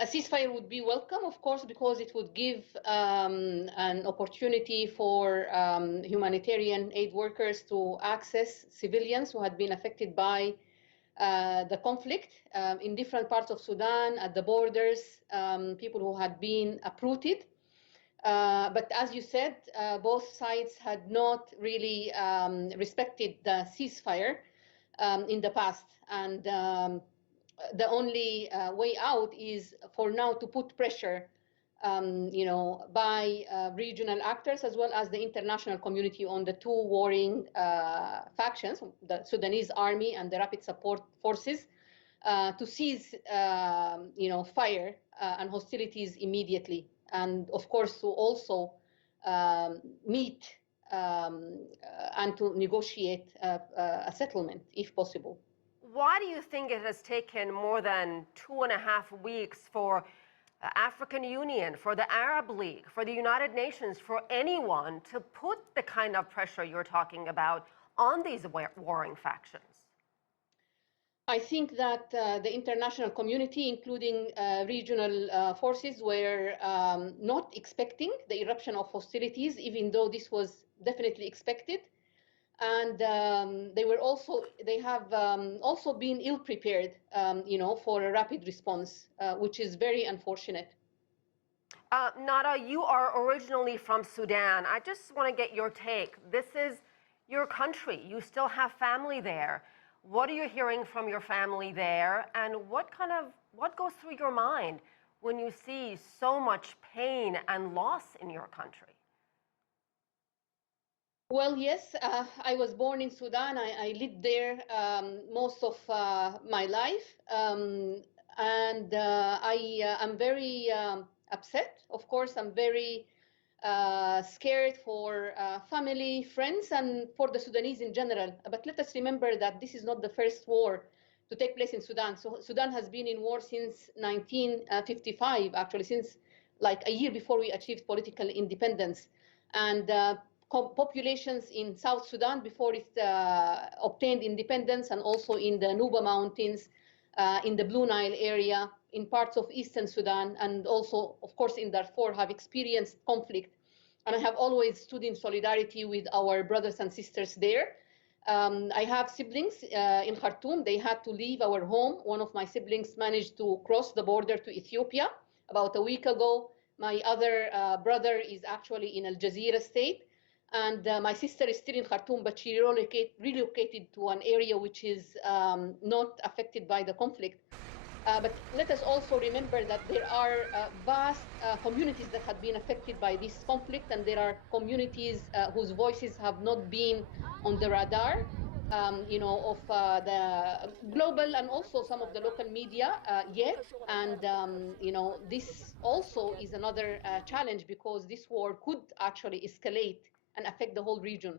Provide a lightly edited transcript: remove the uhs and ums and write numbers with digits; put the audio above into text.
A ceasefire would be welcome, of course, because it would give an opportunity for humanitarian aid workers to access civilians who had been affected by the conflict in different parts of Sudan, at the borders, people who had been uprooted. But as you said, both sides had not really respected the ceasefire in the past. And the only way out is for now to put pressure, by regional actors as well as the international community on the two warring factions, the Sudanese army and the Rapid Support Forces, to cease, fire and hostilities immediately, and of course to also meet and to negotiate a settlement if possible. Why do you think it has taken more than 2.5 weeks for the African Union, for the Arab League, for the United Nations, for anyone to put the kind of pressure you're talking about on these warring factions? I think that the international community, including regional forces, were not expecting the eruption of hostilities, even though this was definitely expected. And they have also been ill prepared, for a rapid response, which is very unfortunate. Nada, you are originally from Sudan. I just want to get your take. This is your country. You still have family there. What are you hearing from your family there? And what goes through your mind when you see so much pain and loss in your country? Well, yes, I was born in Sudan. I lived there most of my life. And I am very upset. Of course, I'm very scared for family, friends, and for the Sudanese in general. But let us remember that this is not the first war to take place in Sudan. So Sudan has been in war since 1955, actually, since like a year before we achieved political independence. And populations in South Sudan before it obtained independence, and also in the Nuba Mountains, in the Blue Nile area, in parts of Eastern Sudan, and also, of course, in Darfur, have experienced conflict. And I have always stood in solidarity with our brothers and sisters there. I have siblings in Khartoum. They had to leave our home. One of my siblings managed to cross the border to Ethiopia about a week ago. My other brother is actually in Al Jazeera state. And my sister is still in Khartoum, but she relocated to an area which is not affected by the conflict. But let us also remember that there are vast communities that have been affected by this conflict, and there are communities whose voices have not been on the radar, of the global and also some of the local media yet. And, this also is another challenge, because this war could actually escalate and affect the whole region.